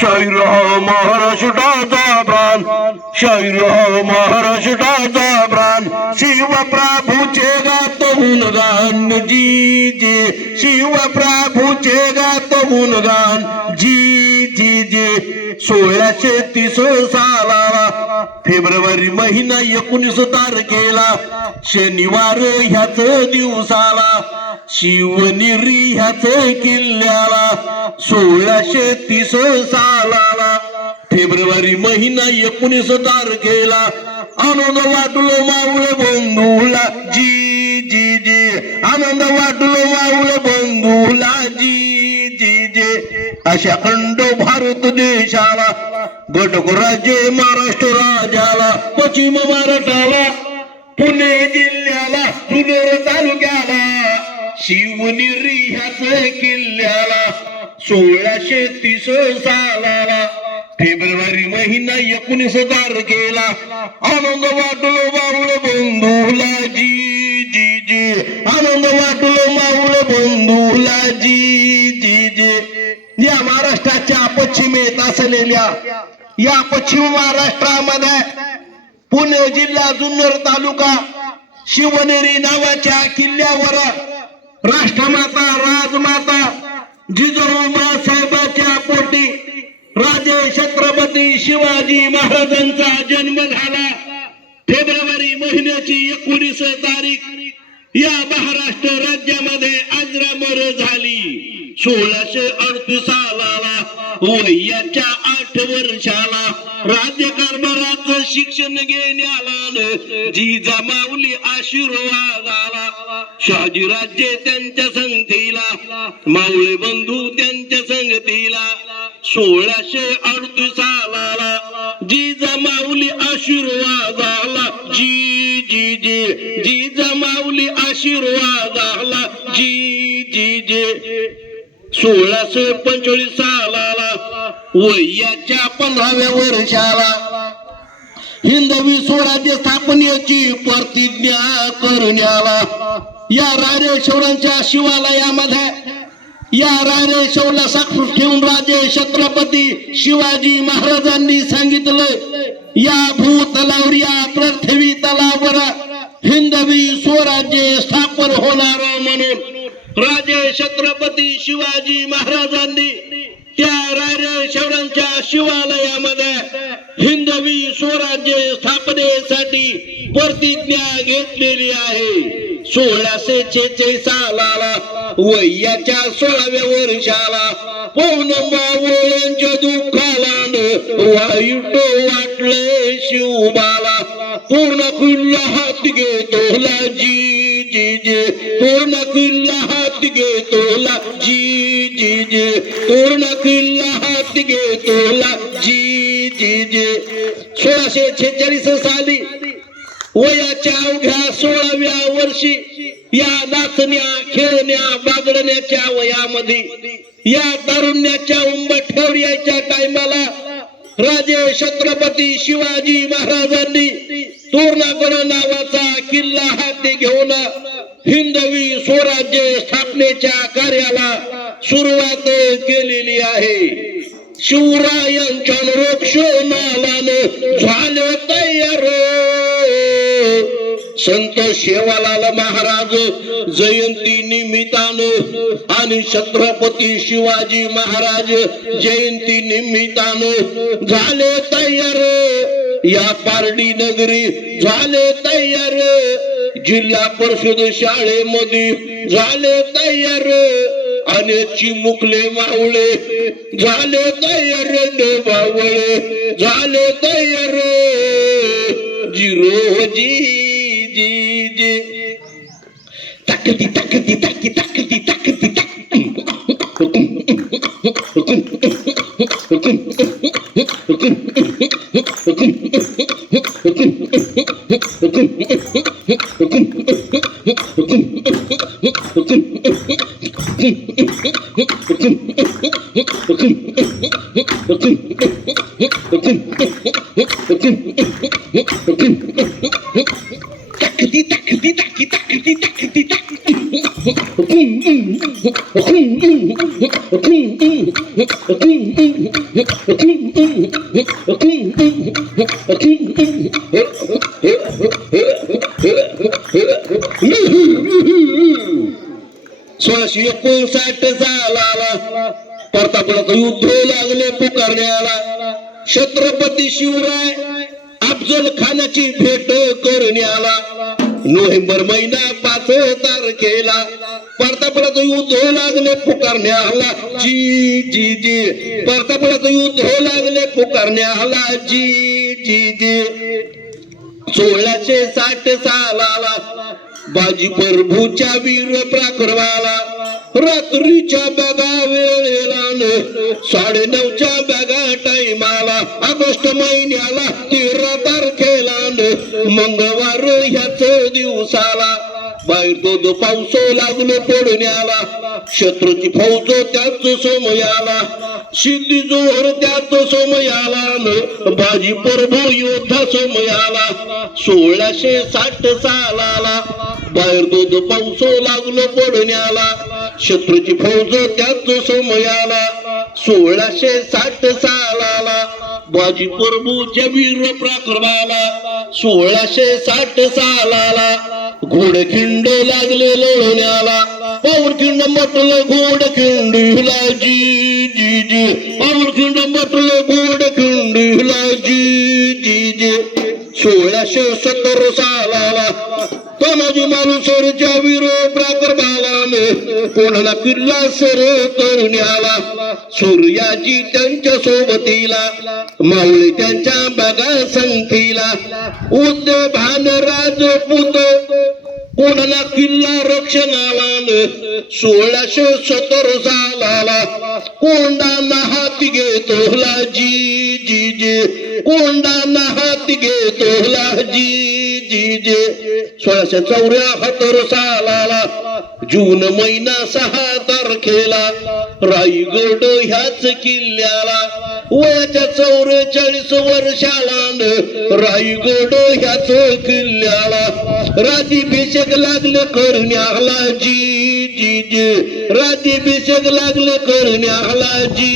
शाहीर महाराष्ट्राचा प्राण, शाहीर महाराष्ट्राचा प्राण, शिवप्रभूचे गात गुणगान जी जी, शिवप्रभूचे गात गुणगान जी जी जी. 1630 सालाला फेब्रुवारी महिना 19 तारखेला शनिवार ह्याच दिवसाला शिवनेरी ह्याच किल्ल्याला 1630 सालाला फेब्रुवारी महिना 19 तारखेला आनंद वाटलो माऊळ बंधूला जी जी जी, आनंद वाटलो माऊळ बंधूला जी जी जी. अशा अखंड भारत देशाला घटक राज्य महाराष्ट्र राज्याला पश्चिम महाराष्ट्राला पुणे जिल्ह्याला जुन्नर तालुक्याला शिवनेरी ह्याच किल्ल्याला 1630 सालाला फेब्रुवारी महिना 19 तारखेला आनंद वाटलो माऊळ बंधूला जी जी जी, आनंद वाटलो माऊळ बंधूला जी जी जी. या महाराष्ट्राच्या पश्चिमेत असलेल्या या पश्चिम महाराष्ट्रामध्ये पुणे जिल्हा जुन्नर तालुका शिवनेरी नावाच्या किल्ल्यावर राष्ट्रमाता राजमाता जिजाऊ साहेबांच्या पोटी राजे छत्रपती शिवाजी महाराजांचा जन्म झाला. फेब्रुवारी महिन्याची 19 तारीख या महाराष्ट्र राज्यामध्ये अजरामर झाली. 1638 सालाला वयाच्या 8 वर्षाला राज्यकारभाराचं शिक्षण घेण्याला जिजामाऊली आशीर्वादाला शहाजीराजे त्यांच्या संगतीला माऊळे बंधू त्यांच्या संगतीला 1638 सालाला जिजामाऊली आशीर्वादाला जी जी जी, जिजामाऊली आशीर्वादाला जी जी जी. 1645 सालाला वयाच्या 15व्या वर्षाला हिंदवी स्वराज्य स्थापनेची प्रतिज्ञा करण्याला या रायरेश्वरांच्या शिवालयामध्ये या रायरेश्वरला साक्षी ठेवून राजे छत्रपती शिवाजी महाराजांनी सांगितलं या भूतलावर या पृथ्वी तलावर हिंदवी स्वराज्य स्थापन होणार म्हणून राजे छत्रपती शिवाजी महाराजांनी त्या रायरेश्वरांच्या शिवालयामध्ये हिंदवी स्वराज्य स्थापनेसाठी प्रतिज्ञा घेतलेली आहे. 1646 सालाला वयाच्या 16व्या वर्षाला पौर्णमावळ्यांच्या दुःखाला वाईट वाटले शिवबाला पूर्ण किल्ला हात घेतोला जी जी जी, पूर्ण किल्ला हात घेतोला जी जी जी, पूर्ण किल्ला हात घेतोला जी जी जी. 1646 साली वयाच्या अवघ्या 16व्या वर्षी या नाचण्या खेळण्या बागडण्याच्या वयामध्ये या तारुण्याच्या उंबरठ्याच्या टायमाला राजे छत्रपती शिवाजी महाराजांनी तोरणागड नावाचा किल्ला हाती घेऊन हिंदवी स्वराज्य स्थापनेच्या कार्याला सुरुवात केलेली आहे. शिवरायांच्या रक्षणाला झाले तयार संत सेवालाल महाराज जयंती निमित्तानं आणि छत्रपती शिवाजी महाराज जयंती निमित्तानं झाले तयार. या पारडी नगरी झाले तयार, जिल्हा परिषद शाळेमध्ये झाले तयार, आणि चिमुकले मावळे झाले तयार, बावळे झाले तयार, जिरो जी ताकदी ताकदी ताकदी ताकदी ताकदी सोळाशे 59 सालाला प्रतापगडाचं युद्ध लागले पुकारण्याला, छत्रपती शिवराय अफजल खानाची भेट करण्याला, नोव्हेंबर महिना 5 तारखेला प्रतापगडाचं युद्ध लागले पुकारण्याला, जी प्रतापगडाचं युद्ध लागले पुकारण्याला, जी 1660 सालाला बाजी प्रभूच्या वीर पराक्रमाला, रात्रीच्या बघा वेळेला 9:30च्या बघा टाइमाला, ऑगस्ट महिन्याला 13 तारखेला मंगळवार ह्याच दिवसाला, बाहेर तो पाऊस लागलो पडण्याला, शत्रूची फौज त्याच समयाला, सिद्धी जोहर त्याच समयाला, बाजी प्रभू योद्धा समयाला, 1660 सालाला बाहेर दूध पाऊस लागलो पडण्याला, शत्रूची फौज त्याच समयाला, 1660 सालाला बाजी प्रभूच्या वीर पराक्रमाला, 1660 सालाला घोडखिंड लागले लोण्याला, पावनखिंड म्हटलं घोडखिंडीला, जी पावनखिंड म्हटलं घोडखिंडीला, जी 1670 सालाला तानाजी मालुसरच्या वीर पराक्रमाला कोणाला किल्ला सर करण्याला, सूर्याजी त्यांच्या सोबतीला, मावळे त्यांच्या बघा संगतीला, उद्य भान राजपूत कोणाला किल्ला रक्षणाला, 1670 सालाला कोंडाना हाती घेतोला, जी कोंडाना हाती घेतोला, जी 1674 सालाला जून महिना 6 तारखेला रायगड ह्याच किल्ल्याला, वयाच्या 44 वर्षाला रायगड ह्याच किल्ल्याला राज्याभिषेक लागले करण्याला, जी राज्याभिषेक लागले करण्याला, जी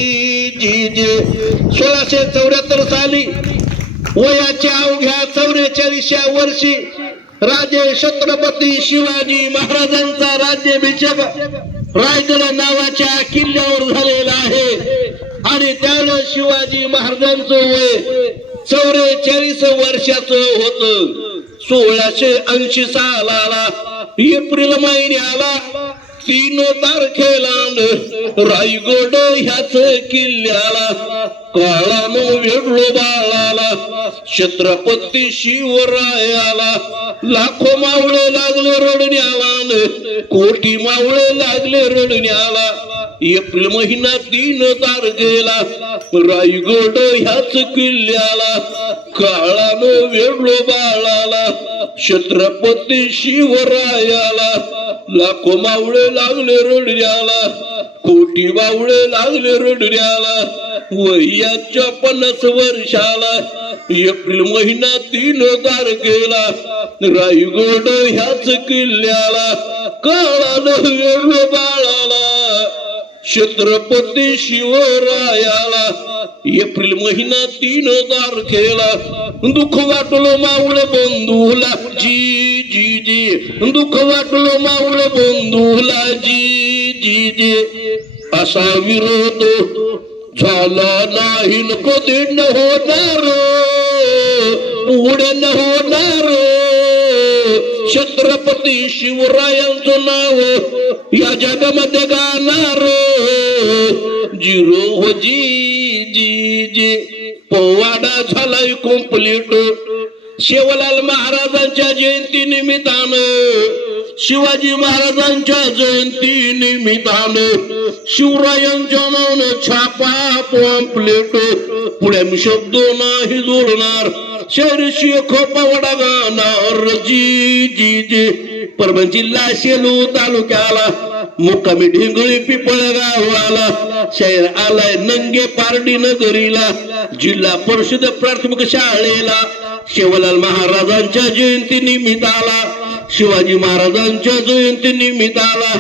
1674 साली वयाच्या अवघ्या 44व्या वर्षी राजे छत्रपती शिवाजी महाराजांचा राज्याभिषेक रायगड नावाच्या किल्ल्यावर झालेला आहे, आणि त्यावेळेस शिवाजी महाराजांचं वय 44 वर्षाचं होतं. 1680 सालाला एप्रिल महिन्याला 3 तारखेला रायगड ह्याच किल्ल्याला काळानं वेढलो बाळाला, छत्रपती शिवरायाला लाखो मावळे लागले रडण्याला, कोटी मावळे लागले रडण्याला, एप्रिल महिना 3 तारखेला रायगड ह्याच किल्ल्याला काळानं वेढलो बाळाला, छत्रपती शिवरायाला लाखो मावळे लागले रडण्याला, कोटी मावळे लागले रडण्याला, वयाच्या 50 वर्षाला एप्रिल महिना 3 तारखेला रायगड ह्याच किल्ल्याला काळानं वेढलो बाळाला, छत्रपती शिवरायाला एप्रिल महिना 3 तारखेला दुःख वाटलो मावळे बंधूला, जी दुःख वाटलो मावळे बंधूला, जी असा विरोध झाला नाही कधी न होणार, उडे न होणार छत्रपती शिवरायांचं नाव या जगामध्ये गाणार जिरो हो जी जी जी पोवाडा झालाय कंप्लीट शिवलाल महाराजांच्या जयंती निमित्तानं शिवाजी महाराजांच्या जयंती निमित्तानं शिवरायांच्या नावानं छापा पॉम्पलेट पुढे शब्द नाही जोडणार शहरशी खोपावडा गाणार जी जी जी परभणी जिल्हा सेलू तालुक्याला मुक्कामी ढिंगळी पिपळगावाला शहर आलाय नंगे पारडी नगरीला जिल्हा परिषद प्राथमिक शाळेला शिवलाल महाराजांच्या जयंती निमित्ताला शिवाजी महाराजांच्या जयंती निमित्ताला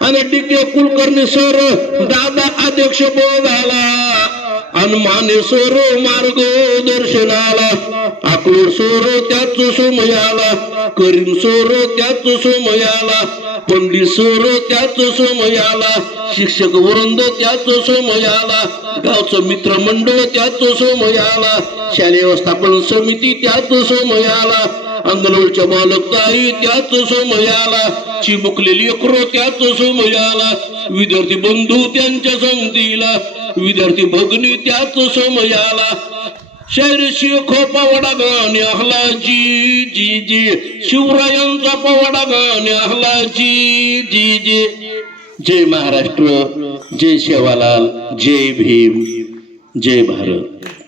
आणि डी.के. कुलकर्णी सर दादा अध्यक्ष बोधाला आणि माने सर मार्गदर्शनाला अकलूर सर त्याच समयाला करीम सर त्याच समयाला पंडित सर त्याच समयाला शिक्षक वृंद त्याच समयाला गावचं मित्रमंडळ त्याच समयाला शालेय व्यवस्थापन समिती त्याच समयाला अंगणवाडीच्या बालकताई त्याच समयाला चिमुकलेली लेकरं त्याच समयाला विद्यार्थी बंधू त्यांच्या संगतीला विद्यार्थी भगिनी त्याच समयाला शहरशी खोपावडा गाण्याला जी जी जी शिवरायांचा पवाडा गाण्याला जी जी जी जय महाराष्ट्र जय सेवालाल जय भीम जय भारत.